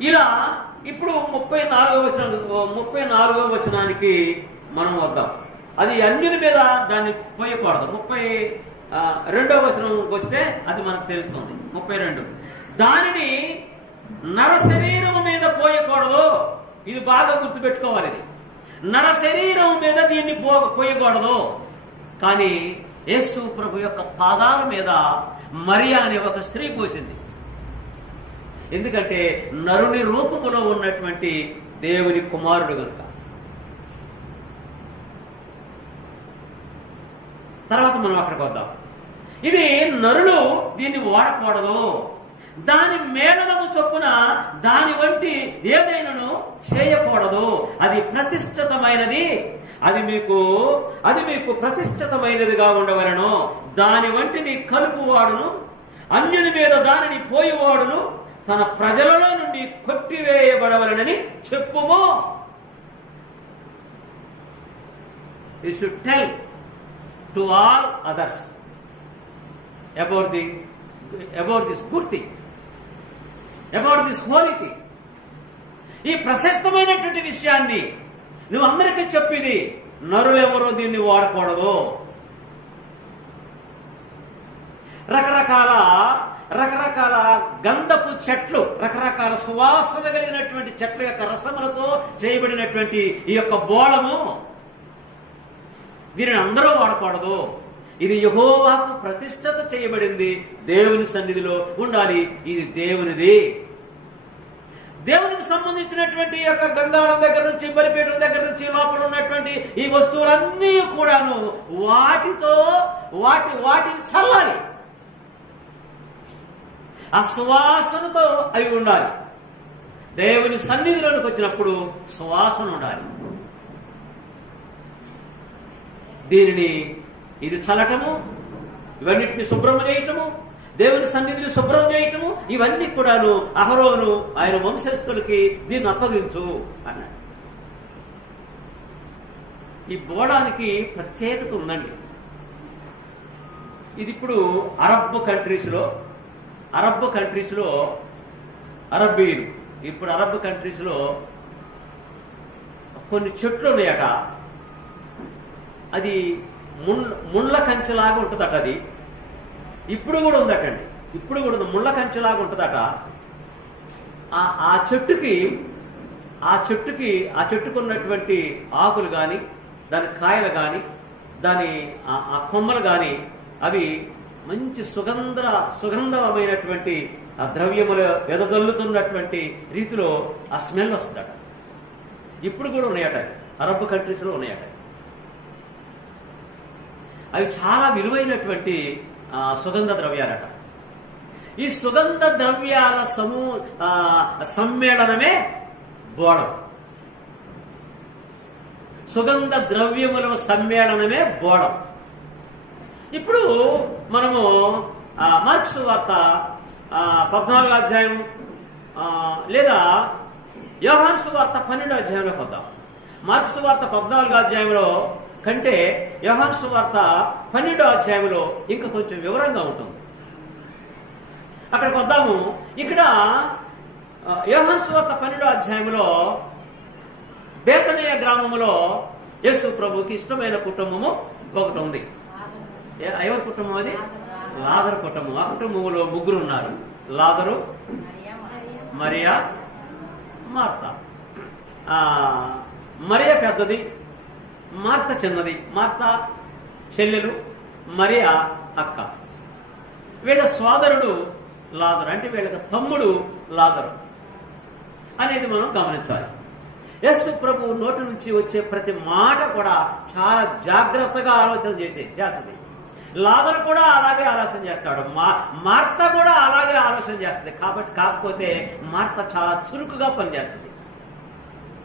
ఇలా ఇప్పుడు 34వ వచనానికి మనం వద్దాం. అది అన్యుల మీద దాన్ని పోయకూడదు. 32వ వచనం వస్తే అది మనకు తెలుస్తుంది. 32 దానిని నర శరీరం మీద పోయకూడదు. ఇది బాగా గుర్తుపెట్టుకోవాలి. ఇది నర శరీరం మీద దీన్ని పోయకూడదు. కానీ యేసు ప్రభు యొక్క పాదాల మీద మరియా అనే ఒక స్త్రీ పోసింది. ఎందుకంటే నరుని రూపములో ఉన్నటువంటి దేవుని కుమారుడు కనుక. తర్వాత మనం అక్కడికి వద్దాం. ఇది నరులు దీన్ని వాడకూడదు. దాని మేళనము చొప్పున దాని వంటి ఏదైనాను చేయకూడదు. అది ప్రతిష్ఠితమైనది. అది మీకు ప్రతిష్ఠితమైనదిగా ఉండవలను. దాని వంటిది కలుపువాడును అన్యుని మీద దానిని పోయివాడును తన ప్రజలలో నుండి కొట్టివేయబడవలనని చెప్పుము. You should tell to all others about this good thing, about this holy thing. ఈ ప్రశస్తమైనటువంటి విషయాన్ని నువ్వు అందరికీ చెప్పింది. నరులెవరో దీన్ని వాడకూడదు. రకరకాల గంధపు చెట్లు, రకరకాల సువాసన కలిగినటువంటి చెట్ల యొక్క రసములతో చేయబడినటువంటి ఈ యొక్క బోళము, దీనిని అందరూ వాడకూడదు. ఇది యెహోవాకు ప్రతిష్ఠిత చేయబడింది. దేవుని సన్నిధిలో ఉండాలి. ఇది దేవునిది. దేవునికి సంబంధించినటువంటి యొక్క గంగాళం దగ్గర నుంచి బలిపీఠం దగ్గర నుంచి లోపల ఉన్నటువంటి ఈ వస్తువులన్నీ కూడాను వాటిని చల్లాలి. ఆ సువాసనతో అవి ఉండాలి. దేవుని సన్నిధిలోనికి వచ్చినప్పుడు సువాసన ఉండాలి. ఇది చల్లటము, ఇవన్నిటిని శుభ్రం చేయటము, దేవుని సన్నిధిని శుభ్రం చేయటము, ఇవన్నీ కూడాను అహరోను ఆయన వంశస్థులకి దీన్ని అప్పగించు అన్నాడు. ఈ బోడానికి ప్రత్యేకత ఉందండి. ఇది ఇప్పుడు అరబ్ కంట్రీస్లో అరబ్బీలు ఇప్పుడు అరబ్ కంట్రీస్లో కొన్ని చెట్లు ఉన్నాయట. అది ముళ్ళ కంచెలాగా ఉంటుందట. అది ఇప్పుడు కూడా ఉందటండి. ఇప్పుడు కూడా ముళ్ళ కంచెలాగా ఉంటుందట. ఆ చెట్టుకున్నటువంటి ఆకులు కానీ, దాని కాయలు కానీ, దాని ఆ కొమ్మలు కానీ అవి మంచి సుగంధమైనటువంటి ఆ ద్రవ్యములు వెదజల్లుతున్నటువంటి రీతిలో ఆ స్మెల్ వస్తుందట. ఇప్పుడు కూడా ఉన్నాయట. అరబ్ కంట్రీస్లో ఉన్నాయట. అవి చాలా విలువైనటువంటి సుగంధ ద్రవ్యాలట. ఈ సుగంధ ద్రవ్యాల సమ్మేళనమే బోళం. సుగంధ ద్రవ్యముల సమ్మేళనమే బోళం. ఇప్పుడు మనము మార్క్స్ వార్త 14వ అధ్యాయం లేదా యోహాను సువార్త 12వ అధ్యాయంలోకి వద్దాం. మార్క్స్ వార్త 14వ అధ్యాయంలో కంటే యోహాను సువార్త 12వ అధ్యాయంలో ఇంకా కొంచెం వివరంగా ఉంటుంది. అక్కడికి వద్దాము. ఇక్కడ యోహాను సువార్త 12వ అధ్యాయంలో బేతనియ గ్రామంలో యేసు ప్రభుకి ఇష్టమైన కుటుంబము ఒకటి ఉంది. ఎవరి కుటుంబం అది? లాజరు కుటుంబం. ఆ కుటుంబంలో ముగ్గురు ఉన్నారు, లాజరు, మరియా, మార్త. మరియా పెద్దది, మార్త చిన్నది. మార్త చెల్లెలు, మరియా అక్క. వీళ్ళ సోదరుడు లాజరు, అంటే వీళ్ళకి తమ్ముడు లాజరు అనేది మనం గమనించాలి. యేసు ప్రభు నోటి నుంచి వచ్చే ప్రతి మాట కూడా చాలా జాగ్రత్తగా ఆలోచన చేసే జాతిది. లాజరు కూడా అలాగే ఆలోచన చేస్తాడు, మార్త కూడా అలాగే ఆలోచన చేస్తుంది. కాకపోతే మార్త చాలా చురుకుగా పనిచేస్తుంది.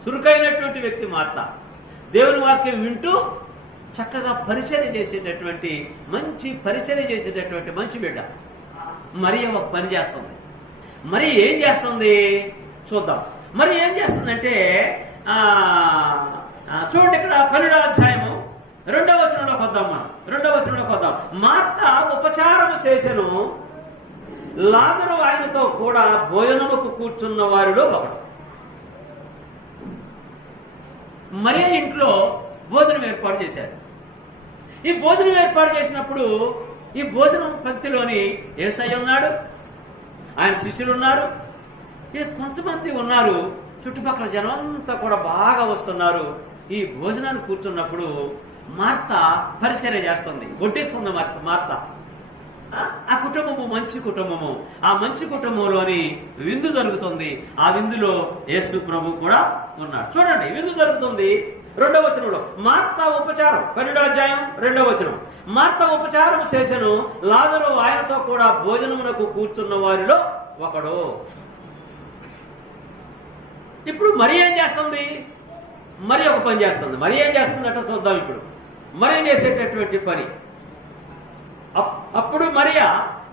చురుకైనటువంటి వ్యక్తి మార్త. దేవుని వాక్యం వింటూ చక్కగా పరిచర్య చేసేటటువంటి మంచి బిడ్డ. మరి ఒక పని చేస్తుంది. మరి ఏం చేస్తుంది చూద్దాం. మరి ఏం చేస్తుందంటే చూడండి, ఇక్కడ 12వ అధ్యాయము 2వ వచనంలోకి వద్దాం. మనం 2వ వచనంలోకి వద్దాం. మార్త ఉపచారము చేసెను, లాజరు ఆయనతో కూడా భోజనముకు కూర్చున్న వారిలో ఒకడు. మరియ ఇంట్లో భోజనం ఏర్పాటు చేశారు. ఈ భోజనం ఏర్పాటు చేసినప్పుడు ఈ భోజనం పంక్తిలోని యేసయ్య ఉన్నాడు, ఆయన శిష్యులు ఉన్నారు, కొంతమంది ఉన్నారు, చుట్టుపక్కల జనం అంతా కూడా బాగా వస్తున్నారు. ఈ భోజనాన్ని కూర్చున్నప్పుడు మార్త పరిచర్య చేస్తుంది, వడ్డిస్తుంది మార్త. ఆ కుటుంబము మంచి కుటుంబము. ఆ మంచి కుటుంబంలోని విందు జరుగుతుంది. ఆ విందులో యేసు ప్రభు కూడా ఉన్నాడు. చూడండి, విందు జరుగుతుంది. 2వ వచనంలో మార్త ఉపచారం, 12వ అధ్యాయం 2వ వచనం. మార్త ఉపచారం చేసెను, లాజరు ఆయనతో కూడా భోజనమునకు కూర్చున్న వారిలో ఒకడు. ఇప్పుడు మరి ఏం చేస్తుంది? మరి ఒక పని చేస్తుంది. మరి ఏం చేస్తుందంటే చూద్దాం. ఇప్పుడు మరి చేసేటటువంటి పని. అప్పుడు మరియా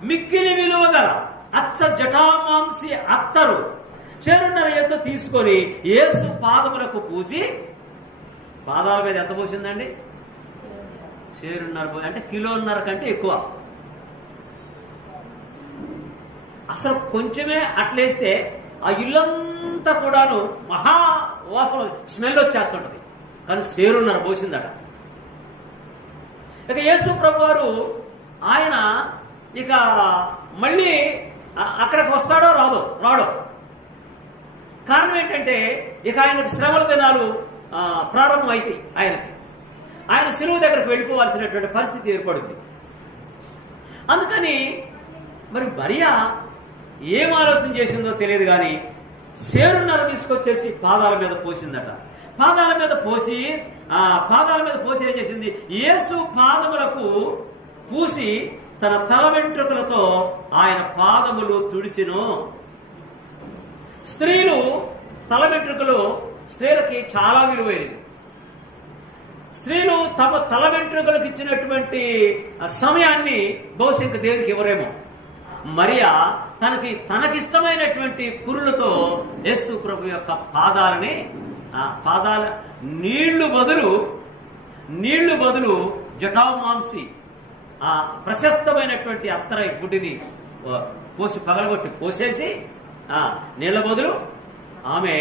మిక్కిలి విలువ గల అచ్చ జటామాంసి అత్తరు చెరున్నర ఎత్త తీసుకొని యేసు పాదములకు పూసి, పాదాల మీద ఎంత పోసిందండి? 1.5 అంటే 1.5 కిలో కంటే ఎక్కువ. అసలు కొంచెమే అట్లేస్తే ఆ ఇల్లంతా కూడాను మహా వాసన, స్మెల్ వచ్చేస్తుంటది. కానీ 1.5 పోసిందట. ఇక యేసు ప్రభు వారు ఆయన ఇక మళ్ళీ అక్కడికి వస్తాడో రాడో. కారణం ఏంటంటే ఇక ఆయనకు శ్రమల దినాలు ప్రారంభం అవుతాయి. ఆయన శిలువ దగ్గరకు వెళ్ళిపోవాల్సినటువంటి పరిస్థితి ఏర్పడుద్ది. అందుకని మరి మరియా ఏం ఆలోచన చేసిందో తెలియదు, కానీ 1.5 తీసుకొచ్చేసి పాదాల మీద పోసిందట. పాదాల మీద పోసి ఏం చేసింది? యేసు పాదములకు పూసి తన తల వెంట్రుకలతో ఆయన పాదములు తుడిచెను. స్త్రీలు తల వెంట్రుకలు స్త్రీలకి చాలా విలువైనది. స్త్రీలు తమ తల వెంట్రుకలకు ఇచ్చినటువంటి సమయాన్ని బహుశా దేవునికి ఇవ్వరేమో. మరియా తనకిష్టమైనటువంటి కురులతో యేసు ప్రభు యొక్క పాదాల నీళ్లు బదులు జటామాంసి ఆ ప్రశస్తమైనటువంటి అత్తరై గుడ్డిని పోసి పగలగొట్టి పోసేసి నీళ్ల బదులు ఆమె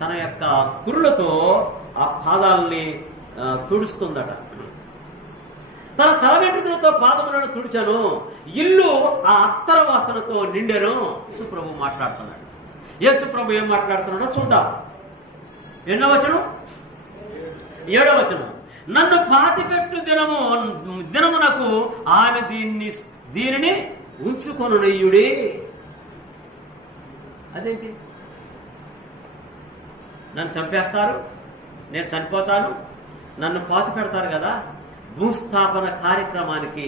తన యొక్క కురులతో ఆ పాదాలని తుడుస్తుందట. తన తల వెంట్రుకలతో పాదములను తుడిచాను, ఇల్లు ఆ అత్తర వాసనతో నిండెను. యేసుప్రభు మాట్లాడుతున్నాడు. యేసుప్రభు ఏం మాట్లాడుతున్నాడో చూద్దాం. 8వ వచనం 7వ వచనం. నన్ను పాతిపెట్టు దినమునకు ఆమె దీనిని ఉంచుకొనునయ్యుడే. అదేంటి? నన్ను చంపేస్తారు, నేను చనిపోతాను, నన్ను పాతి పెడతారు కదా. భూస్థాపన కార్యక్రమానికి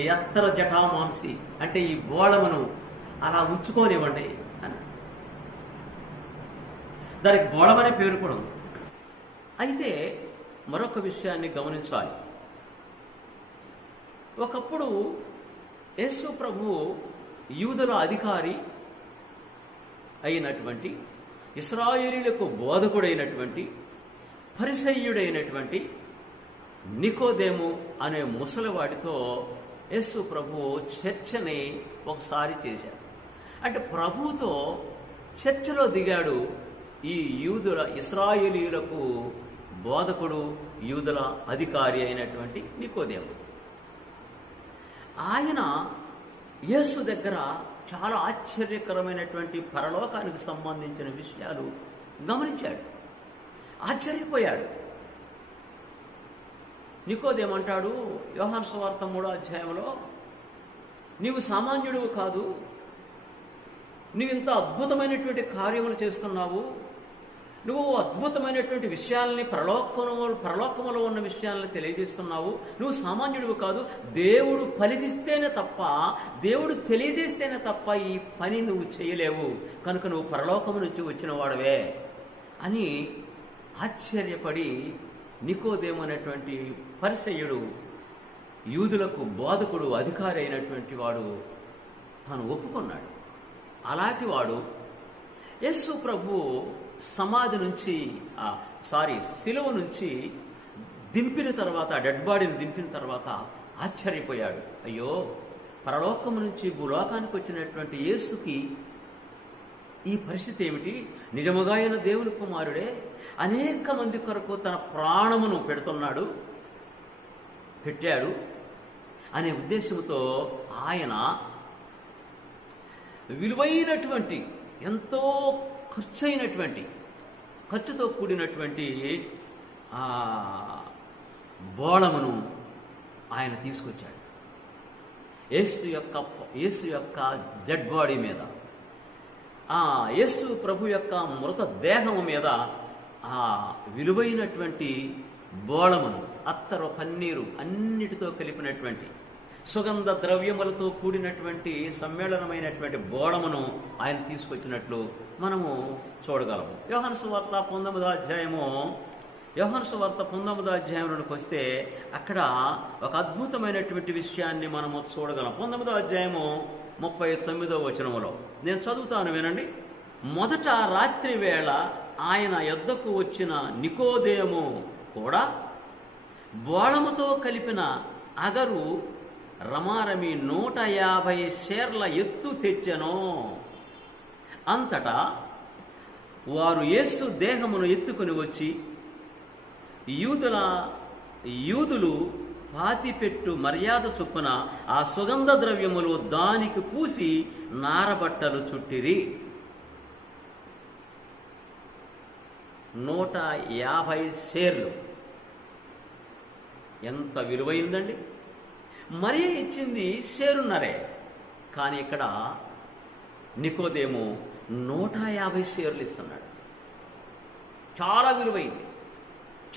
ఈ అత్తర జటామాంసి అంటే ఈ బోళమును అలా ఉంచుకోనివ్వండి అని. దానికి బోళమనే పేరు కూడా ఉంది. అయితే మరొక విషయాన్ని గమనించాలి. ఒకప్పుడు యేసు ప్రభువు యూదుల అధికారి అయినటువంటి, ఇశ్రాయేలీయులకు బోధకుడైనటువంటి, పరిసయ్యుడైనటువంటి నికోదేము అనే ముసలివాడితో యేసు ప్రభువు చర్చని ఒకసారి చేశాడు. అంటే ప్రభువుతో చర్చలో దిగాడు ఈ ఇశ్రాయేలీయులకు బోధకుడు, యూదుల అధికారి అయినటువంటి నికోదేము. ఆయన యేసు దగ్గర చాలా ఆశ్చర్యకరమైనటువంటి పరలోకానికి సంబంధించిన విషయాలు గమనించాడు, ఆశ్చర్యపోయాడు. నికోదేమంటాడు యోహాను సువార్త 3వ అధ్యాయంలో, నీవు సామాన్యుడివి కాదు, నువ్వు ఇంత అద్భుతమైనటువంటి కార్యములు చేస్తున్నావు, నువ్వు అద్భుతమైనటువంటి విషయాల్ని పరలోకములో ఉన్న విషయాలను తెలియజేస్తున్నావు, నువ్వు సామాన్యుడివి కాదు, దేవుడు పలికిస్తేనే తప్ప, దేవుడు తెలియజేస్తేనే తప్ప ఈ పని నువ్వు చేయలేవు, కనుక నువ్వు పరలోకము నుంచి వచ్చిన వాడవే అని ఆశ్చర్యపడి నికోదేము అనేటువంటి పరిసయ్యుడు, యూదులకు బోధకుడు, అధికారి అయినటువంటి వాడు తాను ఒప్పుకున్నాడు. అలాంటి వాడు యేసు ప్రభు సమాధి నుంచి శిలువ నుంచి దింపిన తర్వాత, డెడ్ బాడీని దింపిన తర్వాత ఆశ్చర్యపోయాడు. అయ్యో, పరలోకము నుంచి భూలోకానికి వచ్చినటువంటి యేసుకి ఈ పరిస్థితి ఏమిటి? నిజముగా ఆయన దేవుని కుమారుడే, అనేక మంది కొరకు తన ప్రాణమును పెట్టాడు అనే ఉద్దేశంతో ఆయన విలువైనటువంటి, ఎంతో ఖర్చుతో కూడినటువంటి బోళమును ఆయన తీసుకొచ్చాడు. యేసు యొక్క డెడ్ బాడీ మీద, యేసు ప్రభు యొక్క మృత దేహము మీద ఆ విలువైనటువంటి బోళమును, అత్తరు, పన్నీరు అన్నిటితో కలిపినటువంటి సుగంధ ద్రవ్యములతో కూడినటువంటి సమ్మేళనమైనటువంటి బోళమును ఆయన తీసుకొచ్చినట్లు మనము చూడగలము. యోహాను సువార్త 19వ అధ్యాయంలోకి వస్తే అక్కడ ఒక అద్భుతమైనటువంటి విషయాన్ని మనము చూడగలం. 19వ అధ్యాయము 39వ వచనములో నేను చదువుతాను, వినండి. మొదట రాత్రి వేళ ఆయన యొద్దకు వచ్చిన నికోదేము కూడా బోళముతో కలిపిన అగరు రమారమి 150 షేర్ల ఎత్తు తెచ్చెను. అంతటా వారు యేసు దేహమును ఎత్తుకుని వచ్చి యూదులు పాతిపెట్టు మర్యాద చొప్పున ఆ సుగంధ ద్రవ్యములు దానికి పూసి నారబట్టలు చుట్టిరి. 150 షేర్లు ఎంత విలువైందండి! మరీ ఇచ్చింది షేరున్నరే, కానీ ఇక్కడ నికోదేము 150 షేర్లు ఇస్తున్నాడు. చాలా విలువైంది,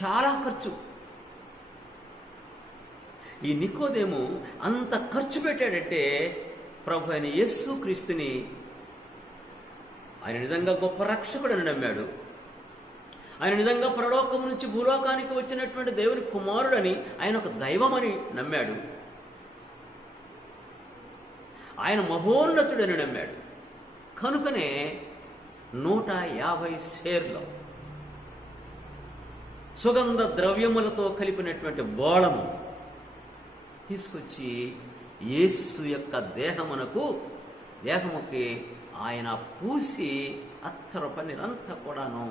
చాలా ఖర్చు. ఈ నికోదేము అంత ఖర్చు పెట్టాడంటే ప్రభు అయిన యేసు క్రీస్తుని ఆయన నిజంగా గొప్ప రక్షకుడని నమ్మాడు. ఆయన నిజంగా పరలోకం నుంచి భూలోకానికి వచ్చినటువంటి దేవుని కుమారుడని, ఆయన ఒక దైవమని నమ్మాడు. ఆయన మహోన్నతుడని నమ్మాడు. కనుకనే 150 షేర్లు సుగంధ ద్రవ్యములతో కలిపినటువంటి బోళము తీసుకొచ్చి యేసు యొక్క దేహముకి ఆయన పూసి అత్తరు పన్నీరంతా కూడాను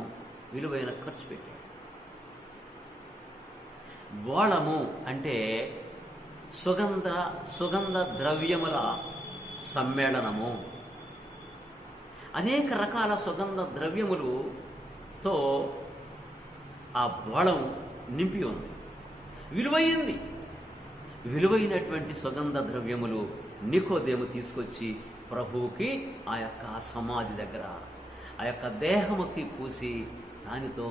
విలువైన ఖర్చు పెట్టాడు. బోళము అంటే సుగంధ ద్రవ్యముల సమ్మేళనము. అనేక రకాల సుగంధ ద్రవ్యములతో ఆ బోళం నింపి ఉంది. విలువైనటువంటి సుగంధ ద్రవ్యములు నికోదేము తీసుకొచ్చి ప్రభువుకి ఆ యొక్క సమాధి దగ్గర ఆ యొక్క దేహముకి పూసి దానితో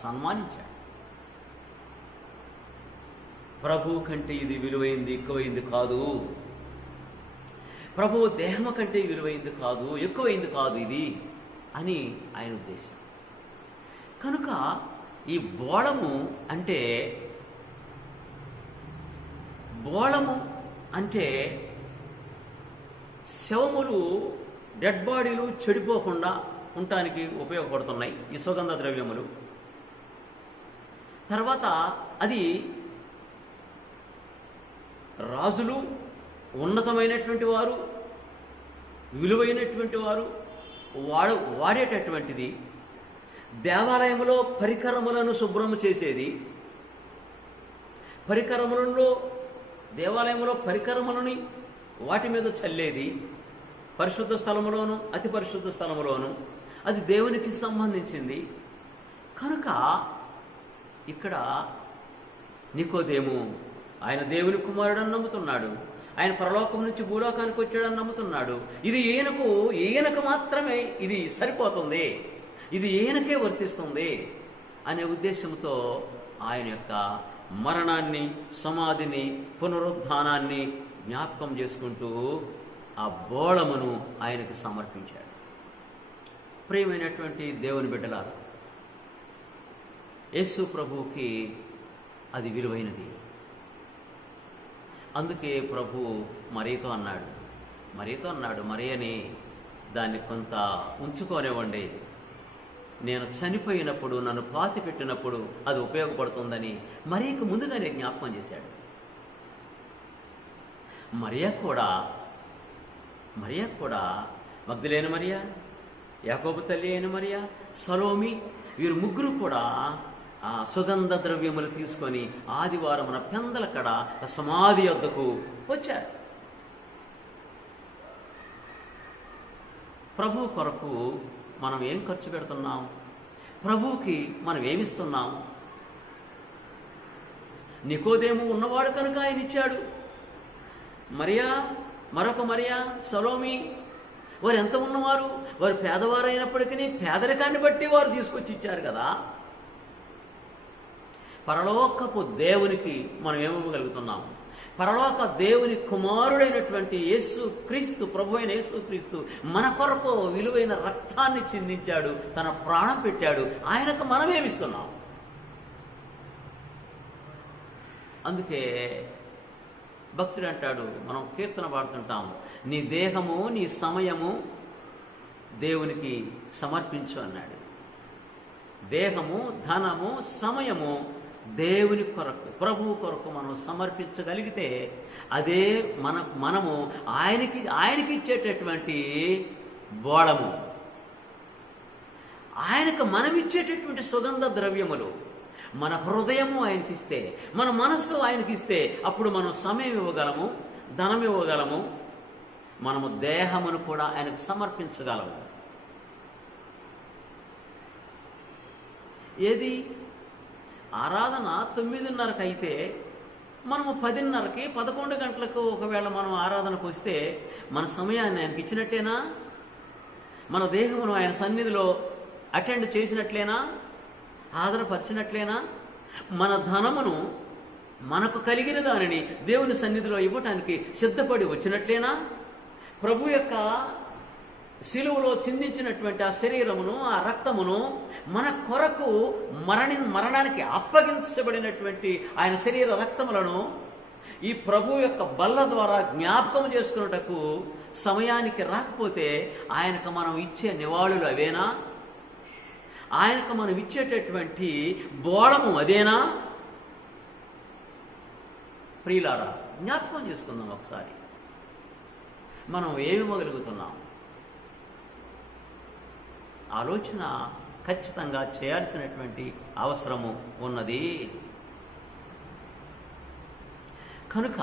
సన్మానించాడు. ప్రభువు కంటే ఇది విలువైంది, ఎక్కువైంది కాదు. ప్రభువు దేహము కంటే విలువైంది కాదు, ఎక్కువైంది కాదు ఇది అని ఆయన ఉద్దేశం. కనుక ఈ బోళము అంటే శవములు, డెడ్ బాడీలు చెడిపోకుండా ఉండటానికి ఉపయోగపడుతున్నాయి ఈ సుగంధ ద్రవ్యములు. తర్వాత అది రాజులు, ఉన్నతమైనటువంటి వారు, విలువైనటువంటి వారు వాడేటటువంటిది. దేవాలయంలో పరికరములను శుభ్రము చేసేది, పరికరములలో దేవాలయంలో పరికరములని వాటి మీద చల్లేది, పరిశుద్ధ స్థలములోను అతి పరిశుద్ధ స్థలములోను, అది దేవునికి సంబంధించింది. కనుక ఇక్కడ నికోదేము ఆయన దేవుని కుమారుడని నమ్ముతున్నాడు, ఆయన పరలోకం నుంచి భూలోకానికి వచ్చాడని నమ్ముతున్నాడు. ఇది ఈయనకు మాత్రమే ఇది సరిపోతుంది, ఇది ఈయనకే వర్తిస్తుంది అనే ఉద్దేశంతో ఆయన యొక్క మరణాన్ని, సమాధిని, పునరుద్ధానాన్ని జ్ఞాపకం చేసుకుంటూ ఆ బోళమును ఆయనకు సమర్పించాడు. ప్రియమైనటువంటి దేవుని బిడ్డలారా, యేసు ప్రభువుకి అది విలువైనది. అందుకే ప్రభు మరియతో అన్నాడు, మరియని దాన్ని కొంత ఉంచుకోనివ్వండి, నేను చనిపోయినప్పుడు నన్ను పాతి పెట్టినప్పుడు అది ఉపయోగపడుతుందని మరియకు ముందుగానే జ్ఞాపకం చేశాడు. మరియా కూడా మగ్దలేని మరియా, యాకోబు తల్లి అయిన మరియా, సలోమి, వీరు ముగ్గురు కూడా ఆ సుగంధ ద్రవ్యములు తీసుకొని ఆదివారమున పెందల కడ సమాధి వద్దకు వచ్చారు. ప్రభు కొరకు మనం ఏం ఖర్చు పెడుతున్నాం? ప్రభువుకి మనం ఏమిస్తున్నాం? నికోదేము ఉన్నవాడు కనుక ఆయన ఇచ్చాడు. మరియా, మరొక మరియా, సలోమి, వారు ఎంత ఉన్నవారు? వారు పేదవారు అయినప్పటికీ పేదరికాన్ని బట్టి వారు తీసుకొచ్చి ఇచ్చారు కదా. పరలోకపు దేవునికి మనం ఏమివ్వగలుగుతున్నాం? పరలోక దేవుని కుమారుడైనటువంటి యేసు క్రీస్తు, ప్రభు అయిన యేసు క్రీస్తు మన కొరకు విలువైన రక్తాన్ని చిందించాడు, తన ప్రాణం పెట్టాడు. ఆయనకు మనం ఏమిస్తున్నాం? అందుకే భక్తుడు అంటాడు, మనం కీర్తన పాడుతుంటాం, నీ దేహము నీ సమయము దేవునికి సమర్పించు అన్నాడు. దేహము, ధనము, సమయము దేవుని కొరకు, ప్రభువు కొరకు మనం సమర్పించగలిగితే అదే మనము ఆయనకి ఇచ్చేటటువంటి బోళము, ఆయనకు మనం ఇచ్చేటటువంటి సుగంధ ద్రవ్యములు. మన హృదయము ఆయనకిస్తే, మన మనస్సు ఆయనకిస్తే అప్పుడు మనం సమయం ఇవ్వగలము, ధనం ఇవ్వగలము, మనము దేహమును కూడా ఆయనకు సమర్పించగలము. ఏది ఆరాధన 9:30కి అయితే మనము 10:30కి 11 గంటలకు ఒకవేళ మనం ఆరాధనకు వస్తే మన సమయాన్ని ఆయనకి ఇచ్చినట్టేనా? మన దేహమును ఆయన సన్నిధిలో అటెండ్ చేసినట్లేనా? హాజరుపరిచినట్లేనా? మన ధనమును, మనకు కలిగిన దానిని దేవుని సన్నిధిలో ఇవ్వటానికి సిద్ధపడి వచ్చినట్లేనా? ప్రభు యొక్క శిలువలో చిందించినటువంటి ఆ శరీరమును, ఆ రక్తమును మన కొరకు మరణానికి అప్పగించబడినటువంటి ఆయన శరీర రక్తములను ఈ ప్రభు యొక్క బల్ల ద్వారా జ్ఞాపకం చేసుకున్నటకు సమయానికి రాకపోతే ఆయనకు మనం ఇచ్చే నివాళులు అవేనా? ఆయనకు మనం ఇచ్చేటటువంటి బోళము అదేనా? ప్రియులారా, జ్ఞాపకం చేసుకుందాం ఒకసారి, మనం ఏమి ఇవ్వగలుగుతున్నాం? ఆలోచన ఖచ్చితంగా చేయాల్సినటువంటి అవసరము ఉన్నది. కనుక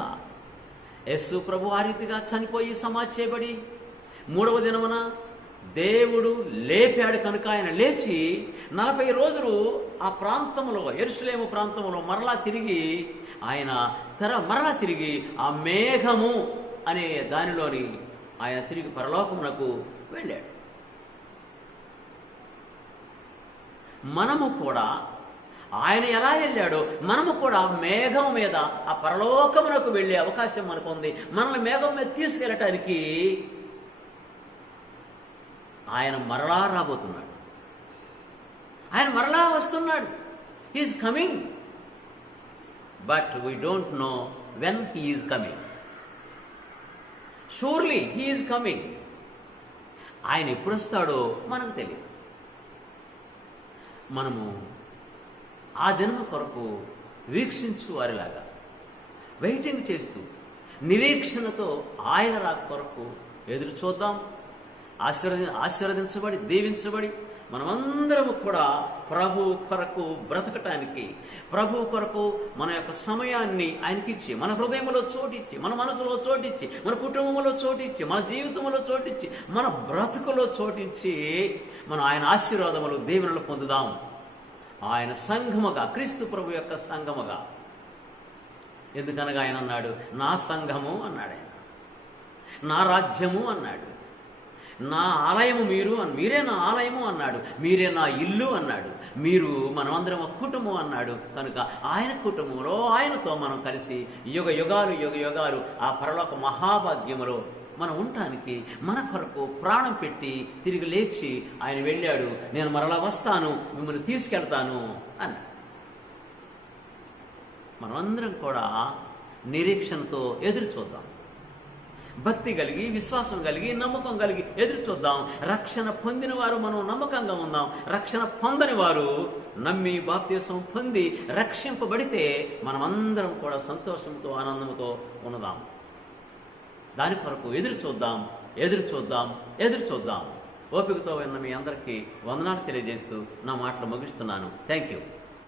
యేసు ప్రభు ఆ రీతిగా చనిపోయి సమాధి చేయబడి 3వ దినమున దేవుడు లేపాడు కనుక ఆయన లేచి 40 రోజులు ఆ ప్రాంతంలో, యెరూషలేము ప్రాంతంలో మరలా తిరిగి ఆ మేఘము అనే దానిలోని ఆయన తిరిగి పరలోకమునకు వెళ్ళాడు. మనము కూడా ఆయన ఎలా వెళ్ళాడో మనము కూడా మేఘం మీద ఆ పరలోకమునకు వెళ్ళే అవకాశం మనకు ఉంది. మనల్ని మేఘం మీద తీసుకెళ్ళటానికి ఆయన మరలా రాబోతున్నాడు, ఆయన మరలా వస్తున్నాడు. He is coming, but we don't know when he is coming. Surely he is coming. ఆయన ఎప్పుడు వస్తాడో మనకు తెలియదు. మనము ఆ దినము కొరకు వీక్షించు వారిలాగా వెయిటింగ్ చేస్తూ నిరీక్షణతో ఆయన రాక కొరకు ఎదురు చూద్దాం. ఆశీర్వదించబడి, దీవించబడి మనమందరము కూడా ప్రభు కొరకు బ్రతకటానికి, ప్రభు కొరకు మన యొక్క సమయాన్ని ఆయనకిచ్చి, మన హృదయంలో చోటిచ్చి, మన మనసులో చోటిచ్చి, మన కుటుంబంలో చోటిచ్చి, మన జీవితంలో చోటిచ్చి, మన బ్రతుకులో చోటించి మనం ఆయన ఆశీర్వాదములు, దీవెనలు పొందుదాం. ఆయన సంఘముగా, క్రీస్తు ప్రభు యొక్క సంఘముగా. ఎందుకనగా ఆయన అన్నాడు, నా సంఘము అన్నాడు, ఆయన నా రాజ్యము అన్నాడు, నా ఆలయము మీరే నా ఆలయము అన్నాడు, మీరే నా ఇల్లు అన్నాడు, మీరు మనమందరం ఒక కుటుంబం అన్నాడు. కనుక ఆయన కుటుంబంలో ఆయనతో మనం కలిసి యుగ యుగాలు ఆ పరలోక మహాభాగ్యములో మనం ఉండటానికి మన కొరకు ప్రాణం పెట్టి తిరిగి లేచి ఆయన వెళ్ళాడు. నేను మరలా వస్తాను, మిమ్మల్ని తీసుకెళ్తాను అన్నాడు. మనమందరం కూడా నిరీక్షణతో ఎదురు చూద్దాం. భక్తి కలిగి, విశ్వాసం కలిగి, నమ్మకం కలిగి ఎదురు చూద్దాం. రక్షణ పొందిన వారు మనం నమ్మకంగా ఉందాం. రక్షణ పొందని వారు నమ్మి బాప్తీసం పొంది రక్షింపబడితే మనమందరం కూడా సంతోషంతో, ఆనందంతో ఉన్నదాం. దాని కొరకు ఎదురు చూద్దాం. ఓపికతో ఉన్న మీ అందరికీ వందనాలు తెలియజేస్తూ నా మాటలు ముగిస్తున్నాను. Thank you.